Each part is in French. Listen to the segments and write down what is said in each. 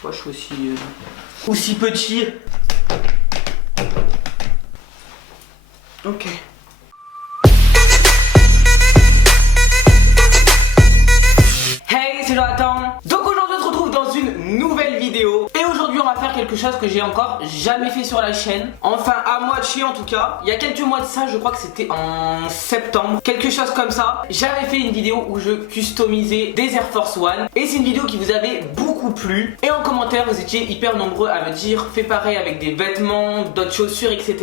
Toi, je suis aussi petit. Ok. Hey, c'est Jonathan. Donc aujourd'hui on se retrouve dans une nouvelle vidéo. Et aujourd'hui on va faire quelque chose que j'ai encore jamais fait sur la chaîne. Enfin à moitié en tout cas. Il y a quelques mois de ça, je crois que c'était en septembre, quelque chose comme ça. J'avais fait une vidéo où je customisais des Air Force One. Et c'est une vidéo qui vous avait beaucoup plu. Et en commentaire vous étiez hyper nombreux à me dire fais pareil avec des vêtements, d'autres chaussures, etc.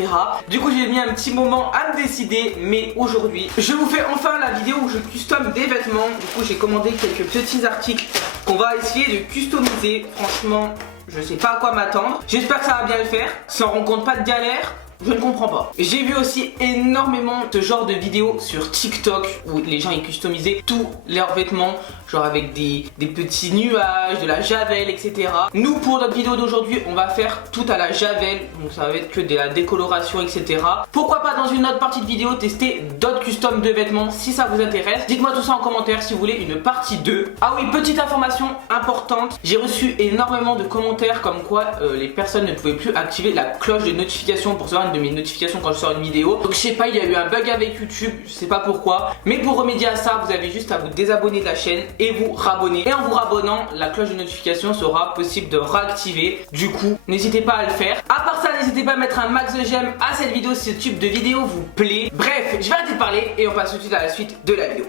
Du coup j'ai mis un petit moment à me décider. Mais aujourd'hui je vous fais enfin la vidéo où je custom des vêtements. Du coup j'ai commandé quelques petits articles qu'on va essayer de customiser. Franchement je sais pas à quoi m'attendre. J'espère que ça va bien le faire. Si on rencontre pas de galère, je ne comprends pas. J'ai vu aussi énormément ce genre de vidéos sur TikTok où les gens ils customisaient tous leurs vêtements, genre avec des petits nuages, de la javel, etc. Nous pour notre vidéo d'aujourd'hui on va faire tout à la javel, donc ça va être que de la décoloration, etc. Pourquoi pas dans une autre partie de vidéo tester d'autres customs de vêtements si ça vous intéresse. Dites-moi tout ça en commentaire si vous voulez une partie 2. Ah oui, petite information importante, j'ai reçu énormément de commentaires comme quoi les personnes ne pouvaient plus activer la cloche de notification pour savoir de mes notifications quand je sors une vidéo. Donc je sais pas, il y a eu un bug avec YouTube, je sais pas pourquoi. Mais pour remédier à ça, vous avez juste à vous désabonner de la chaîne et vous rabonner. Et en vous rabonnant, la cloche de notification sera possible de réactiver. Du coup, n'hésitez pas à le faire. À part ça, n'hésitez pas à mettre un max de j'aime à cette vidéo si ce type de vidéo vous plaît. Bref, je vais arrêter de parler et on passe tout de suite à la suite de la vidéo.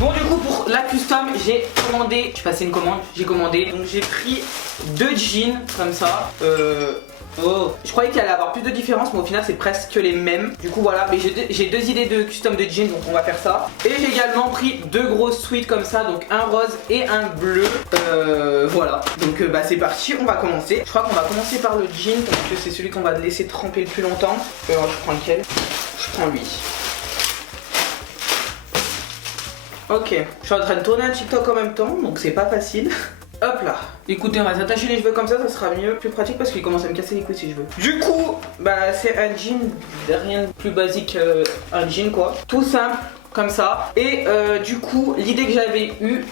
Bon du coup pour la custom j'ai commandé, j'ai passé une commande, j'ai commandé. Donc j'ai pris 2 jeans comme ça. Oh. Je croyais qu'il allait avoir plus de différence mais au final c'est presque les mêmes. Du coup voilà, mais j'ai deux idées de custom de jeans donc on va faire ça. Et j'ai également pris 2 grosses suites comme ça, donc un rose et un bleu. Voilà, donc bah c'est parti, on va commencer. Je crois qu'on va commencer par le jean parce que c'est celui qu'on va laisser tremper le plus longtemps. Alors je prends lequel? Je prends lui. Ok, je suis en train de tourner un TikTok en même temps donc c'est pas facile. Hop là. Écoutez, on va s'attacher les cheveux comme ça sera mieux, plus pratique parce qu'il commence à me casser les couilles ces cheveux. Du coup, bah c'est un jean, rien de plus basique un jean quoi. Tout simple, comme ça. Et du coup, l'idée que j'avais eue,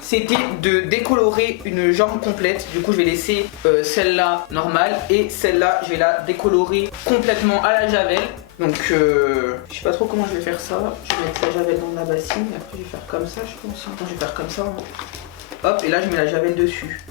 c'était de décolorer une jambe complète. Du coup, je vais laisser celle-là normale et celle-là, je vais la décolorer complètement à la javel. Donc je sais pas trop comment je vais faire ça. Je vais mettre la javel dans la bassine et après je vais faire comme ça je pense. Attends, je vais faire comme ça. Hop, et là je mets la javel dessus.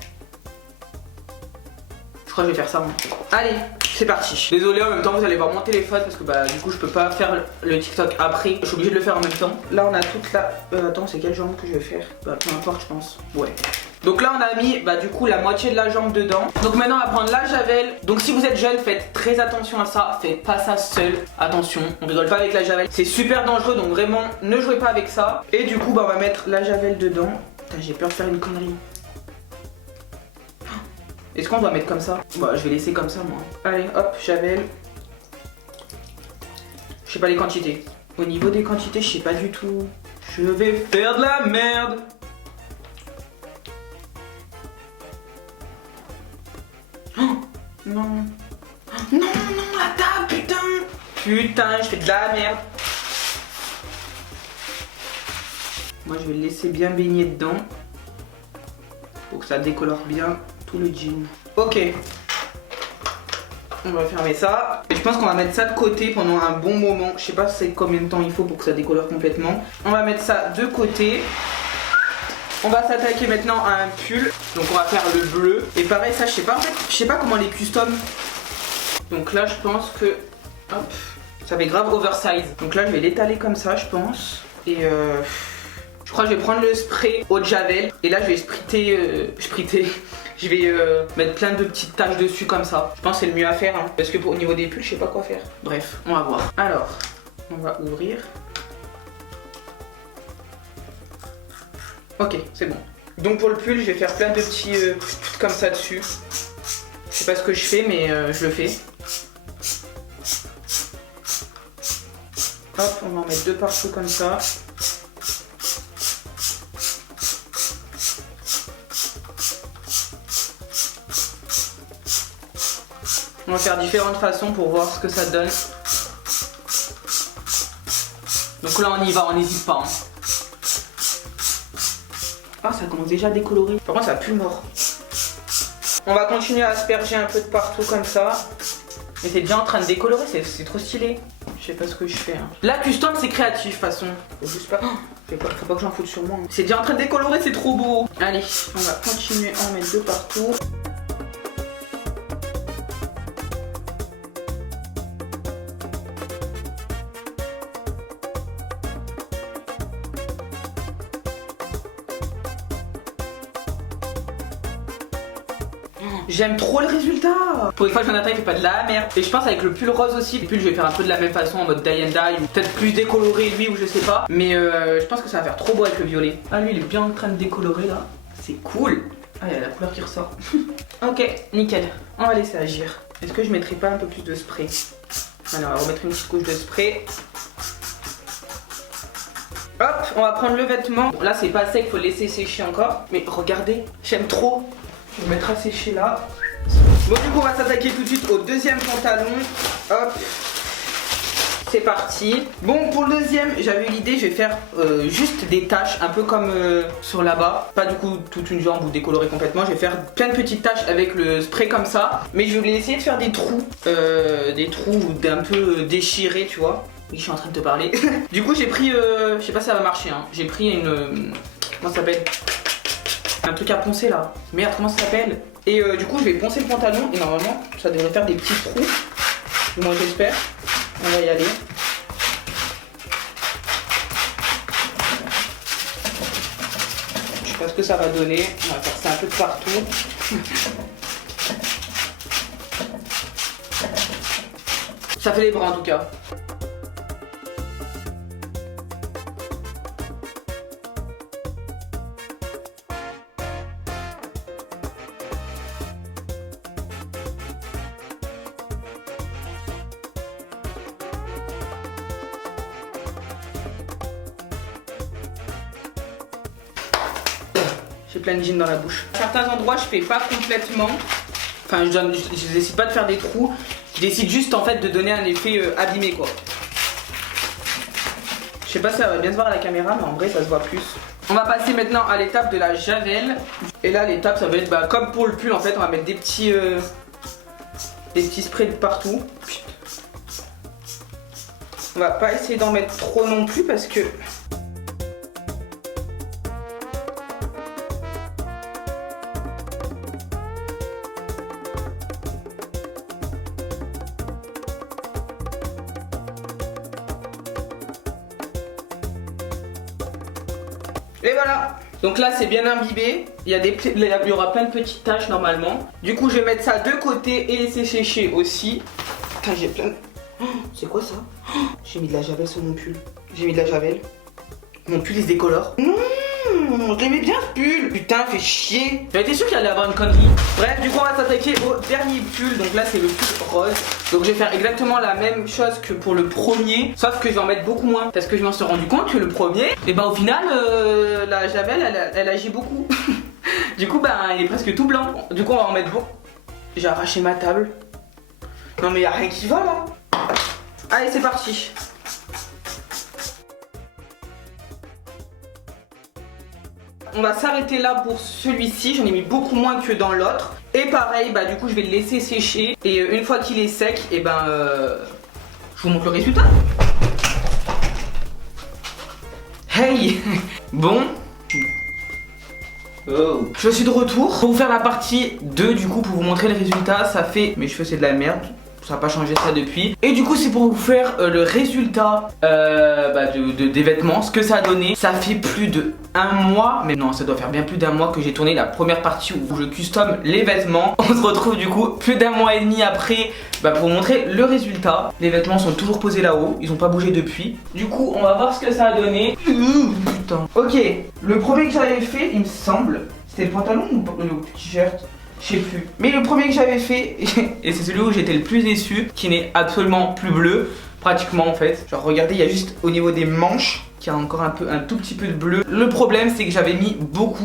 Je crois que je vais faire ça. Allez, c'est parti. Désolé, en même temps vous allez voir mon téléphone parce que bah du coup je peux pas faire le TikTok après. Je suis obligée de le faire en même temps. Là on a toute la... attends, c'est quelle jambe que je vais faire? Bah peu importe je pense. Ouais. Donc là on a mis bah du coup la moitié de la jambe dedans. Donc maintenant on va prendre la javel. Donc si vous êtes jeune, faites très attention à ça. Faites pas ça seul. Attention, on rigole pas avec la javel. C'est super dangereux donc vraiment ne jouez pas avec ça. Et du coup bah on va mettre la javel dedans. Putain, j'ai peur de faire une connerie. Est-ce qu'on doit mettre comme ça? Bah je vais laisser comme ça moi. Allez hop, javel. Je sais pas les quantités. Au niveau des quantités je sais pas du tout. Je vais faire de la merde. Non. Non, non, la table, putain. Putain, je fais de la merde. Moi, je vais le laisser bien baigner dedans. Pour que ça décolore bien tout le jean. Ok. On va fermer ça. Et je pense qu'on va mettre ça de côté pendant un bon moment. Je sais pas c'est combien de temps il faut pour que ça décolore complètement. On va mettre ça de côté. On va s'attaquer maintenant à un pull. Donc on va faire le bleu. Et pareil ça je sais pas en fait, je sais pas comment les custom. Donc là je pense que hop, ça fait grave oversize. Donc là je vais l'étaler comme ça je pense. Et je crois que je vais prendre le spray eau de javel. Et là je vais spriter. Je vais mettre plein de petites taches dessus comme ça. Je pense que c'est le mieux à faire hein. Parce que au niveau des pulls je sais pas quoi faire. Bref, on va voir. Alors, on va ouvrir. Ok, c'est bon. Donc pour le pull, je vais faire plein de petits comme ça dessus. Je sais pas ce que je fais, mais je le fais. Hop, on va en mettre 2 partout comme ça. On va faire différentes façons pour voir ce que ça donne. Donc là on y va, on n'hésite pas. Hein. Ah, ça commence déjà à décolorer. Par contre, ça pue mort. On va continuer à asperger un peu de partout comme ça. Mais c'est déjà en train de décolorer, c'est trop stylé. Je sais pas ce que je fais. Hein. La custom, c'est créatif, de toute façon. Faut juste pas... Faut pas que j'en foute sur moi. C'est déjà en train de décolorer, c'est trop beau. Allez, on va continuer à en mettre de partout. J'aime trop le résultat. Pour une fois que Jonathan il fait pas de la merde. Et je pense avec le pull rose aussi. Le pull je vais faire un peu de la même façon en mode die and die. Ou peut-être plus décoloré lui ou je sais pas. Mais je pense que ça va faire trop beau avec le violet. Ah lui il est bien en train de décolorer là. C'est cool. Ah il y a la couleur qui ressort. Ok nickel. On va laisser agir. Est-ce que je mettrai pas un peu plus de spray? Alors on va remettre une petite couche de spray. Hop, on va prendre le vêtement. Bon, là c'est pas sec, faut le laisser sécher encore. Mais regardez, j'aime trop. Je vais mettre à sécher là. Bon du coup on va s'attaquer tout de suite au deuxième pantalon. Hop. C'est parti. Bon pour le deuxième j'avais eu l'idée, je vais faire juste des taches un peu comme sur là-bas. Pas du coup toute une jambe ou décolorer complètement. Je vais faire plein de petites taches avec le spray comme ça. Mais je voulais essayer de faire des trous d'un peu déchirés tu vois. Oui je suis en train de te parler. Du coup j'ai pris, je sais pas si ça va marcher hein. J'ai pris une, comment ça s'appelle? Un truc à poncer là. Merde, comment ça s'appelle? Et du coup, je vais poncer le pantalon et normalement, ça devrait faire des petits trous. Du moins, j'espère. On va y aller. Je sais pas ce que ça va donner. On va faire ça un peu de partout. Ça fait les bras en tout cas. J'ai plein de jeans dans la bouche. À certains endroits, je fais pas complètement. Enfin, je décide pas de faire des trous. Je décide juste en fait de donner un effet abîmé quoi. Je sais pas si ça va bien se voir à la caméra, mais en vrai, ça se voit plus. On va passer maintenant à l'étape de la javel. Et là, l'étape, ça va être comme pour le pull en fait, on va mettre des petits sprays de partout. On va pas essayer d'en mettre trop non plus parce que... Et voilà. Donc là c'est bien imbibé. Il y aura plein de petites taches normalement. Du coup je vais mettre ça de côté et laisser sécher aussi. Putain j'ai plein de... Oh, c'est quoi ça? Oh, j'ai mis de la javel sur mon pull. J'ai mis de la javel. Mon pull il se décolore. Non, je l'aimais bien ce pull. Putain fait chier. J'avais été sûr qu'il allait avoir une connerie. Bref du coup on va s'attaquer au dernier pull. Donc là c'est le pull rose. Donc je vais faire exactement la même chose que pour le premier. Sauf que je vais en mettre beaucoup moins. Parce que je m'en suis rendu compte que le premier, et ben au final la javel elle agit beaucoup. Du coup il est presque tout blanc. Du coup on va en mettre beaucoup. J'ai arraché ma table. Non mais y a rien qui va là. Allez c'est parti. On va s'arrêter là pour celui-ci, j'en ai mis beaucoup moins que dans l'autre. Et pareil, du coup je vais le laisser sécher. Et une fois qu'il est sec, je vous montre le résultat. Hey. Bon. Oh. Je suis de retour pour vous faire la partie 2 du coup pour vous montrer le résultat. Ça fait... Mes cheveux c'est de la merde. Ça n'a pas changé ça depuis. Et du coup c'est pour vous faire le résultat des vêtements. Ce que ça a donné. Ça fait plus de 1 mois. Mais non ça doit faire bien plus d'1 mois que j'ai tourné la première partie où je custom les vêtements. On se retrouve du coup plus d'1 mois et demi après pour vous montrer le résultat. Les vêtements sont toujours posés là-haut. Ils n'ont pas bougé depuis. Du coup on va voir ce que ça a donné. Putain. Ok. Le premier que j'avais fait il me semble. C'était le pantalon ou le t-shirt? Je sais plus. Mais le premier que j'avais fait, et c'est celui où j'étais le plus déçu, qui n'est absolument plus bleu, pratiquement en fait. Genre regardez, il y a juste au niveau des manches qui a encore un tout petit peu de bleu. Le problème c'est que j'avais mis beaucoup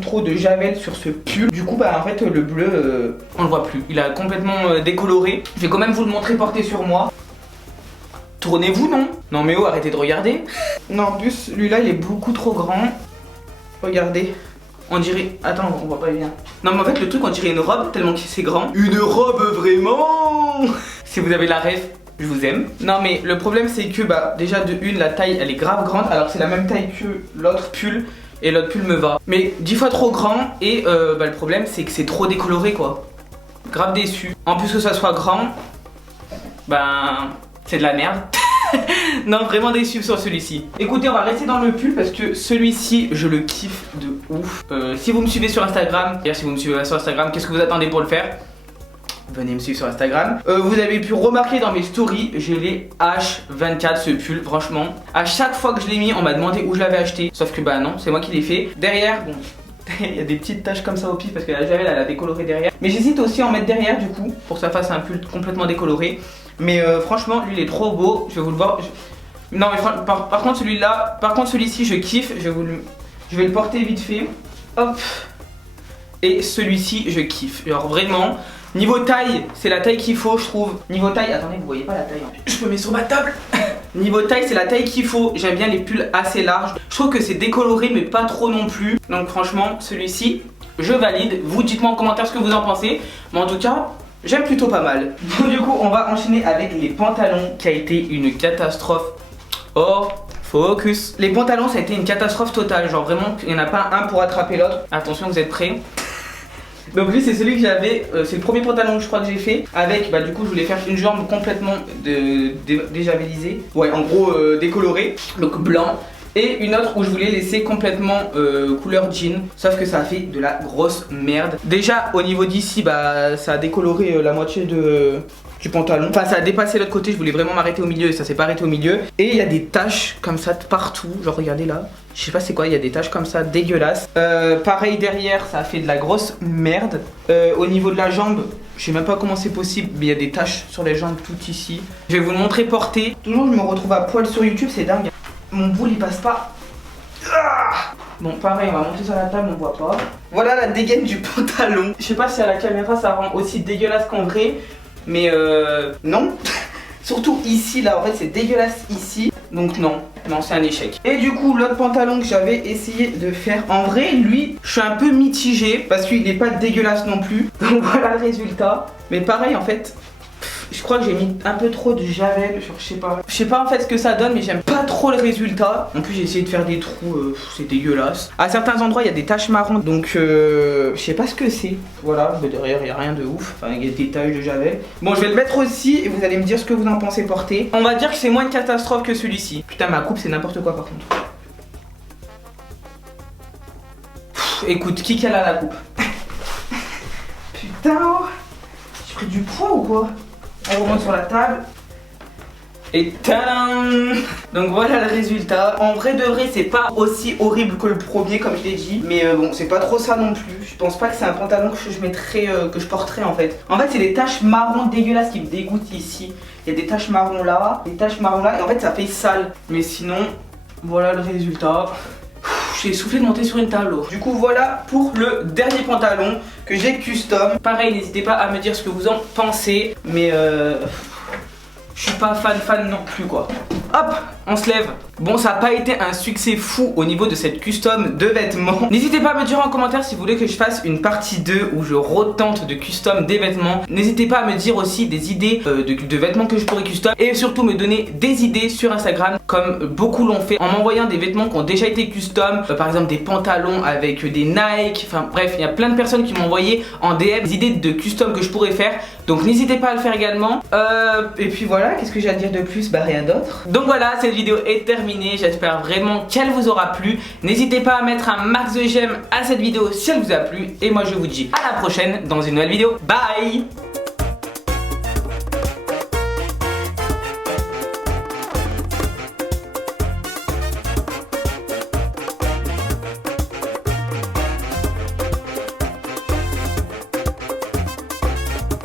trop de javel sur ce pull. Du coup en fait le bleu, on le voit plus. Il a complètement décoloré. Je vais quand même vous le montrer porté sur moi. Tournez-vous non? Non mais oh arrêtez de regarder. Non en plus lui là il est beaucoup trop grand. Regardez. On dirait... Attends, on voit pas bien. Non mais en fait le truc on dirait une robe tellement que c'est grand. Une robe vraiment. Si vous avez la rêve, je vous aime. Non mais le problème c'est que bah déjà de une la taille elle est grave grande. Alors c'est la même taille que l'autre pull. Et l'autre pull me va. Mais 10 fois trop grand. Et bah le problème c'est que c'est trop décoloré quoi. Grave déçu. En plus que ça soit grand, ben c'est de la merde. Non vraiment déçu sur celui-ci. Écoutez on va rester dans le pull parce que celui-ci je le kiffe de ouf. Si vous me suivez sur Instagram, d'ailleurs si vous me suivez sur Instagram, qu'est-ce que vous attendez pour le faire? Venez me suivre sur Instagram. Vous avez pu remarquer dans mes stories, je l'ai H24 ce pull, franchement. À chaque fois que je l'ai mis, on m'a demandé où je l'avais acheté. Sauf que bah non, c'est moi qui l'ai fait. Derrière, bon, il y a des petites taches comme ça au pif parce que la javel elle a décoloré derrière. Mais j'hésite aussi à en mettre derrière du coup, pour que ça fasse un pull complètement décoloré. Mais franchement, lui il est trop beau, je vais vous le voir. Non mais par contre celui-là, par contre celui-ci je kiffe, je vais le porter vite fait. Hop. Et celui-ci je kiffe, genre vraiment. Niveau taille, c'est la taille qu'il faut je trouve. Niveau taille, attendez vous voyez pas la taille hein. Je me mets sur ma table. Niveau taille c'est la taille qu'il faut. J'aime bien les pulls assez larges. Je trouve que c'est décoloré mais pas trop non plus. Donc franchement celui-ci je valide. Vous dites-moi en commentaire ce que vous en pensez. Mais en tout cas j'aime plutôt pas mal. Donc du coup on va enchaîner avec les pantalons qui a été une catastrophe. Oh focus. Les pantalons ça a été une catastrophe totale. Genre vraiment il n'y en a pas un pour attraper l'autre. Attention vous êtes prêts? Donc lui c'est celui que j'avais, c'est le premier pantalon que je crois que j'ai fait. Avec bah du coup je voulais faire une jambe complètement déjavelisée. Ouais en gros décolorée. Donc blanc. Et une autre où je voulais laisser complètement couleur jean. Sauf que ça a fait de la grosse merde. Déjà au niveau d'ici bah ça a décoloré la moitié du pantalon. Enfin ça a dépassé l'autre côté, je voulais vraiment m'arrêter au milieu et ça s'est pas arrêté au milieu. Et il y a des taches comme ça de partout. Genre regardez là. Je sais pas c'est quoi, il y a des taches comme ça dégueulasses. Pareil derrière ça a fait de la grosse merde. Au niveau de la jambe, je sais même pas comment c'est possible, mais il y a des taches sur les jambes tout ici. Je vais vous le montrer porté. Toujours je me retrouve à poil sur YouTube, c'est dingue. Mon boule il passe pas. Ah bon pareil on va monter sur la table, on voit pas. Voilà la dégaine du pantalon. Je sais pas si à la caméra ça rend aussi dégueulasse qu'en vrai. Mais non. Surtout ici là en fait c'est dégueulasse ici. Donc non c'est un échec. Et du coup l'autre pantalon que j'avais essayé de faire, en vrai lui je suis un peu mitigé parce qu'il est pas dégueulasse non plus. Donc voilà le résultat. Mais pareil en fait je crois que j'ai mis un peu trop de javel, genre je sais pas en fait ce que ça donne mais j'aime pas trop le résultat. En plus j'ai essayé de faire des trous, c'est dégueulasse. À certains endroits il y a des taches marron donc je sais pas ce que c'est. Voilà, mais derrière il y a rien de ouf, enfin il y a des taches de javel. Bon je vais le mettre aussi et vous allez me dire ce que vous en pensez porter. On va dire que c'est moins une catastrophe que celui-ci. Putain ma coupe c'est n'importe quoi par contre. Écoute, qui a la coupe? Putain, j'ai pris du poids ou quoi? On remonte sur la table. Et tadam! Donc voilà le résultat. En vrai de vrai c'est pas aussi horrible que le premier comme je l'ai dit. Mais bon c'est pas trop ça non plus. Je pense pas que c'est un pantalon que je mettrais, que je porterais en fait. En fait c'est des taches marron dégueulasses qui me dégoûtent ici. Il y a des taches marron là, des taches marron là. Et en fait ça fait sale. Mais sinon voilà le résultat. J'ai soufflé de monter sur une table. Du coup voilà pour le dernier pantalon que j'ai custom. Pareil n'hésitez pas à me dire ce que vous en pensez. Mais je suis pas fan non plus quoi. Hop, on se lève. Bon ça n'a pas été un succès fou au niveau de cette custom de vêtements. N'hésitez pas à me dire en commentaire si vous voulez que je fasse une partie 2 où je retente de custom des vêtements. N'hésitez pas à me dire aussi des idées de vêtements que je pourrais custom. Et surtout me donner des idées sur Instagram comme beaucoup l'ont fait en m'envoyant des vêtements qui ont déjà été custom. Par exemple des pantalons avec des Nike. Enfin bref il y a plein de personnes qui m'ont envoyé en DM des idées de custom que je pourrais faire. Donc n'hésitez pas à le faire également. Et puis voilà, qu'est-ce que j'ai à dire de plus? Bah rien d'autre. Donc voilà, cette vidéo est terminée. J'espère vraiment qu'elle vous aura plu. N'hésitez pas à mettre un max de j'aime à cette vidéo si elle vous a plu. Et moi je vous dis à la prochaine dans une nouvelle vidéo. Bye!